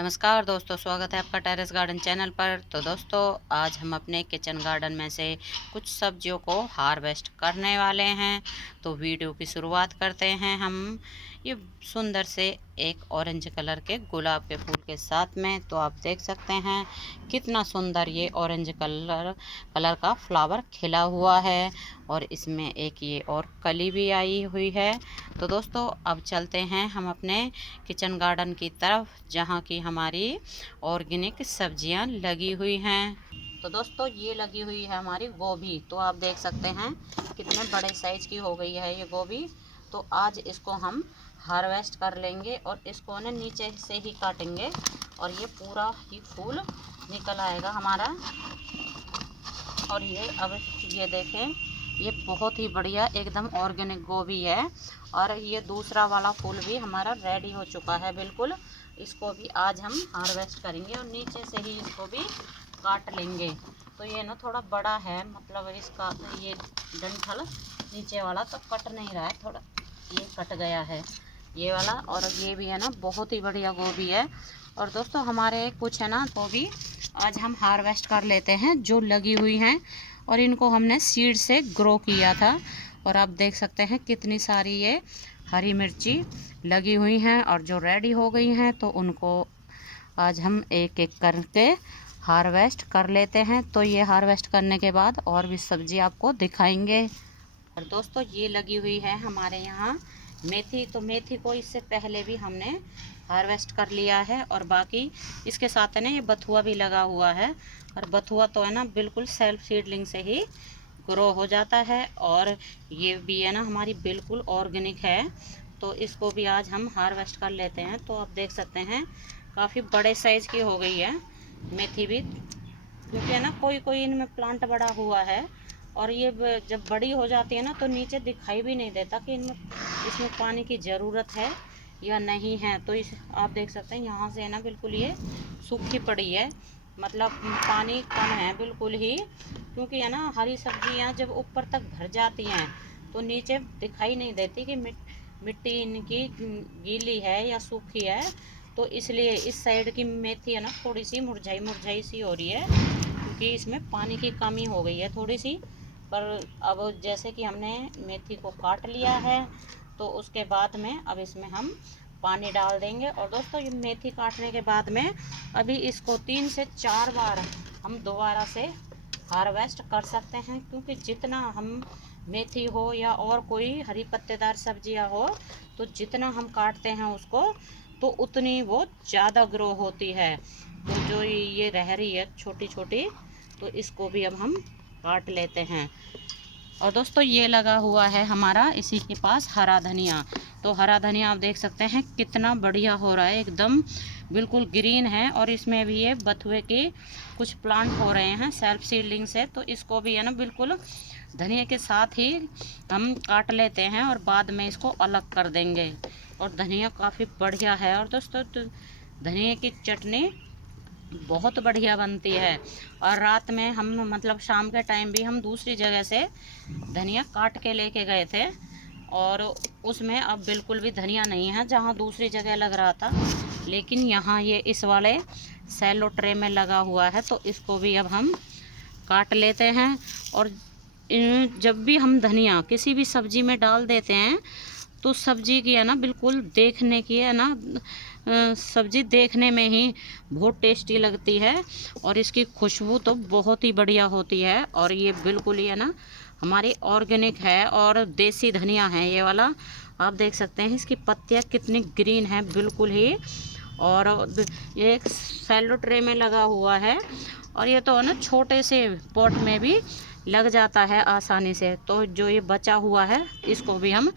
नमस्कार दोस्तों, स्वागत है आपका टेरेस गार्डन चैनल पर। तो दोस्तों, आज हम अपने किचन गार्डन में से कुछ सब्जियों को हार्वेस्ट करने वाले हैं। तो वीडियो की शुरुआत करते हैं हम ये सुंदर से एक ऑरेंज कलर के गुलाब के फूल के साथ में। तो आप देख सकते हैं कितना सुंदर ये ऑरेंज कलर का फ्लावर खिला हुआ है और इसमें एक ये और कली भी आई हुई है। तो दोस्तों, अब चलते हैं हम अपने किचन गार्डन की तरफ, जहाँ की हमारी ऑर्गेनिक सब्जियां लगी हुई हैं। तो दोस्तों, ये लगी हुई है हमारी गोभी। तो आप देख सकते हैं कितने बड़े साइज की हो गई है ये गोभी। तो आज इसको हम हार्वेस्ट कर लेंगे और इसको ना नीचे से ही काटेंगे और ये पूरा ही फूल निकल आएगा हमारा। और ये अब ये देखें, ये बहुत ही बढ़िया एकदम ऑर्गेनिक गोभी है। और ये दूसरा वाला फूल भी हमारा रेडी हो चुका है बिल्कुल। इसको भी आज हम हार्वेस्ट करेंगे और नीचे से ही इसको भी काट लेंगे। तो ये ना थोड़ा बड़ा है, मतलब इसका ये डंठल नीचे वाला तो कट नहीं रहा है, थोड़ा ये कट गया है ये वाला। और ये भी है ना बहुत ही बढ़िया गोभी है। और दोस्तों, हमारे कुछ है ना गोभी आज हम हार्वेस्ट कर लेते हैं जो लगी हुई हैं, और इनको हमने सीड से ग्रो किया था। और आप देख सकते हैं कितनी सारी ये हरी मिर्ची लगी हुई हैं और जो रेडी हो गई हैं, तो उनको आज हम एक एक करके हार्वेस्ट कर लेते हैं। तो ये हार्वेस्ट करने के बाद और भी सब्जी आपको दिखाएंगे। और दोस्तों, ये लगी हुई है हमारे यहाँ मेथी। तो मेथी को इससे पहले भी हमने हार्वेस्ट कर लिया है। और बाकी इसके साथ है ना ये बथुआ भी लगा हुआ है। और बथुआ तो है ना बिल्कुल सेल्फ सीडलिंग से ही ग्रो हो जाता है। और ये भी है ना हमारी बिल्कुल ऑर्गेनिक है। तो इसको भी आज हम हार्वेस्ट कर लेते हैं। तो आप देख सकते हैं काफ़ी बड़े साइज़ की हो गई है मेथी भी, क्योंकि है ना कोई कोई इनमें प्लांट बड़ा हुआ है। और ये जब बड़ी हो जाती है ना तो नीचे दिखाई भी नहीं देता कि इसमें पानी की ज़रूरत है या नहीं है। तो इस आप देख सकते हैं यहाँ से है ना बिल्कुल ये सूखी पड़ी है, मतलब पानी कम है बिल्कुल ही। क्योंकि है ना हरी सब्जियाँ जब ऊपर तक भर जाती हैं तो नीचे दिखाई नहीं देती कि मिट्टी इनकी गीली है या सूखी है। तो इसलिए इस साइड की मेथी है ना थोड़ी सी मुरझाई मुरझाई सी हो रही है, क्योंकि इसमें पानी की कमी हो गई है थोड़ी सी। पर अब जैसे कि हमने मेथी को काट लिया है, तो उसके बाद में अब इसमें हम पानी डाल देंगे। और दोस्तों, ये मेथी काटने के बाद में अभी इसको 3 से 4 बार हम दोबारा से हार्वेस्ट कर सकते हैं, क्योंकि जितना हम मेथी हो या और कोई हरी पत्तेदार सब्जियां हो, तो जितना हम काटते हैं उसको तो उतनी वो ज़्यादा ग्रो होती है। तो जो ये रह रही है छोटी छोटी, तो इसको भी अब हम काट लेते हैं। और दोस्तों, ये लगा हुआ है हमारा इसी के पास हरा धनिया। तो हरा धनिया आप देख सकते हैं कितना बढ़िया हो रहा है, एकदम बिल्कुल ग्रीन है। और इसमें भी ये बथुए के कुछ प्लांट हो रहे हैं सेल्फ सीडलिंग से। तो इसको भी है ना बिल्कुल धनिया के साथ ही हम काट लेते हैं और बाद में इसको अलग कर देंगे। और धनिया काफ़ी बढ़िया है। और दोस्तों, तो धनिया की चटनी बहुत बढ़िया बनती है। और रात में हम मतलब शाम के टाइम भी हम दूसरी जगह से धनिया काट के लेके गए थे, और उसमें अब बिल्कुल भी धनिया नहीं है जहाँ दूसरी जगह लग रहा था, लेकिन यहाँ ये इस वाले सैलो ट्रे में लगा हुआ है। तो इसको भी अब हम काट लेते हैं। और जब भी हम धनिया किसी भी सब्जी में डाल देते हैं, तो सब्जी की है ना बिल्कुल देखने की है ना सब्जी देखने में ही बहुत टेस्टी लगती है। और इसकी खुशबू तो बहुत ही बढ़िया होती है। और ये बिल्कुल ही है ना हमारी ऑर्गेनिक है और देसी धनिया है ये वाला। आप देख सकते हैं इसकी पत्तियाँ कितनी ग्रीन है बिल्कुल ही। और ये एक सैलो ट्रे में लगा हुआ है, और ये तो है ना छोटे से पॉट में भी लग जाता है आसानी से। तो जो ये बचा हुआ है इसको भी हम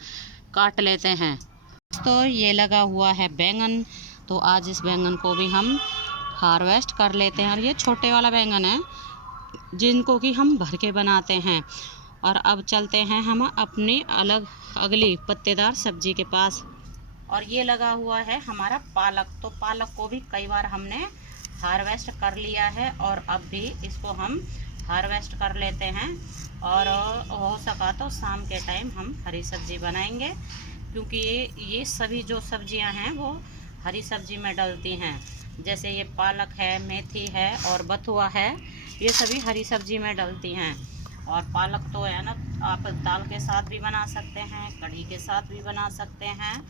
काट लेते हैं। तो ये लगा हुआ है बैंगन। तो आज इस बैंगन को भी हम हार्वेस्ट कर लेते हैं। और ये छोटे वाला बैंगन है जिनको कि हम भर के बनाते हैं। और अब चलते हैं हम अपनी अगली पत्तेदार सब्जी के पास। और ये लगा हुआ है हमारा पालक। तो पालक को भी कई बार हमने हार्वेस्ट कर लिया है, और अब भी इसको हम हार्वेस्ट कर लेते हैं। और हो सका तो शाम के टाइम हम हरी सब्जी बनाएंगे, क्योंकि ये सभी जो सब्जियां हैं वो हरी सब्जी में डलती हैं। जैसे ये पालक है, मेथी है और बथुआ है, ये सभी हरी सब्जी में डलती हैं। और पालक तो है ना, आप दाल के साथ भी बना सकते हैं, कढ़ी के साथ भी बना सकते हैं।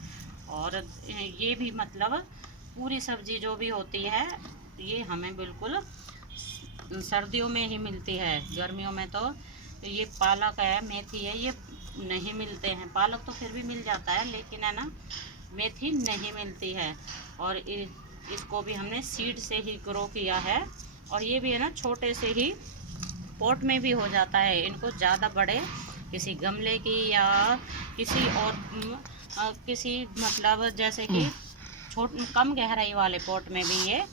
और ये भी मतलब पूरी सब्जी जो भी होती है ये हमें बिल्कुल सर्दियों में ही मिलती है। गर्मियों में तो ये पालक है, मेथी है, ये नहीं मिलते हैं। पालक तो फिर भी मिल जाता है, लेकिन है ना, मेथी नहीं मिलती है। और इसको भी हमने सीड से ही ग्रो किया है। और ये भी है ना, छोटे से ही पॉट में भी हो जाता है। इनको ज़्यादा बड़े किसी गमले की या किसी और किसी मतलब जैसे कि कम गहराई वाले पॉट में भी ये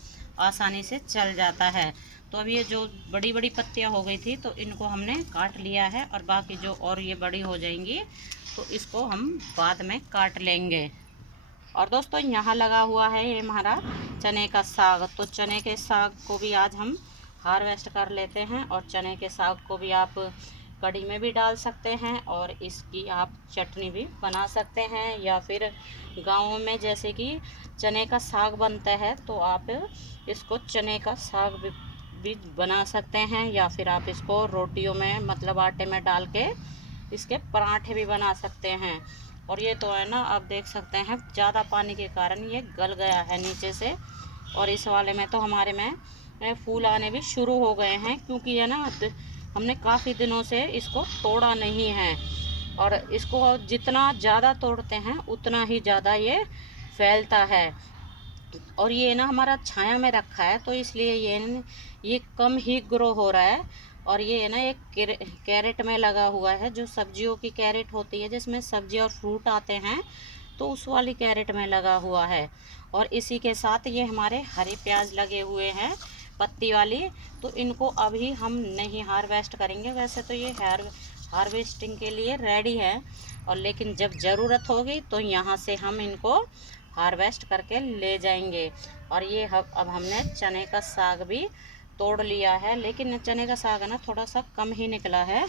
आसानी से चल जाता है। तो अब ये जो बड़ी बड़ी पत्तियां हो गई थी तो इनको हमने काट लिया है, और बाकी जो और ये बड़ी हो जाएंगी तो इसको हम बाद में काट लेंगे। और दोस्तों यहाँ लगा हुआ है ये हमारा चने का साग। तो चने के साग को भी आज हम हार्वेस्ट कर लेते हैं। और चने के साग को भी आप कढ़ी में भी डाल सकते हैं और इसकी आप चटनी भी बना सकते हैं। या फिर गाँव में जैसे कि चने का साग बनता है तो आप इसको चने का साग भी बना सकते हैं। या फिर आप इसको रोटियों में मतलब आटे में डाल के इसके पराठे भी बना सकते हैं। और ये तो है ना, आप देख सकते हैं ज़्यादा पानी के कारण ये गल गया है नीचे से। और इस वाले में तो हमारे में फूल आने भी शुरू हो गए हैं, क्योंकि है ना हमने काफ़ी दिनों से इसको तोड़ा नहीं है। और इसको जितना ज़्यादा तोड़ते हैं उतना ही ज़्यादा ये फैलता है। और ये ना हमारा छाया में रखा है तो इसलिए ये कम ही ग्रो हो रहा है। और ये है ना एक कैरेट में लगा हुआ है, जो सब्जियों की कैरेट होती है जिसमें सब्जी और फ्रूट आते हैं, तो उस वाली कैरेट में लगा हुआ है। और इसी के साथ ये हमारे हरे प्याज लगे हुए हैं पत्ती वाली, तो इनको अभी हम नहीं हार्वेस्ट करेंगे। वैसे तो ये हार्वेस्टिंग के लिए रेडी है, और लेकिन जब ज़रूरत होगी तो यहाँ से हम इनको हार्वेस्ट करके ले जाएंगे। और ये अब हमने चने का साग भी तोड़ लिया है, लेकिन चने का साग है ना थोड़ा सा कम ही निकला है।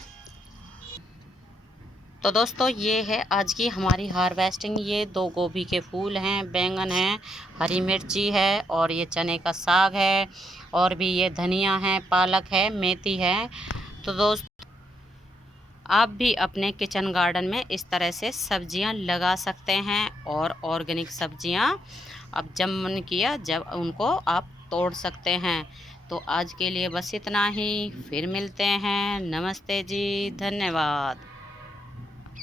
तो दोस्तों ये है आज की हमारी हार्वेस्टिंग। ये 2 गोभी के फूल हैं, बैंगन है, हरी मिर्ची है और ये चने का साग है, और भी ये धनिया है, पालक है, मेथी है। तो दोस्त आप भी अपने किचन गार्डन में इस तरह से सब्जियां लगा सकते हैं, और ऑर्गेनिक सब्जियां अब जब मन किया जब उनको आप तोड़ सकते हैं। तो आज के लिए बस इतना ही, फिर मिलते हैं। नमस्ते जी, धन्यवाद।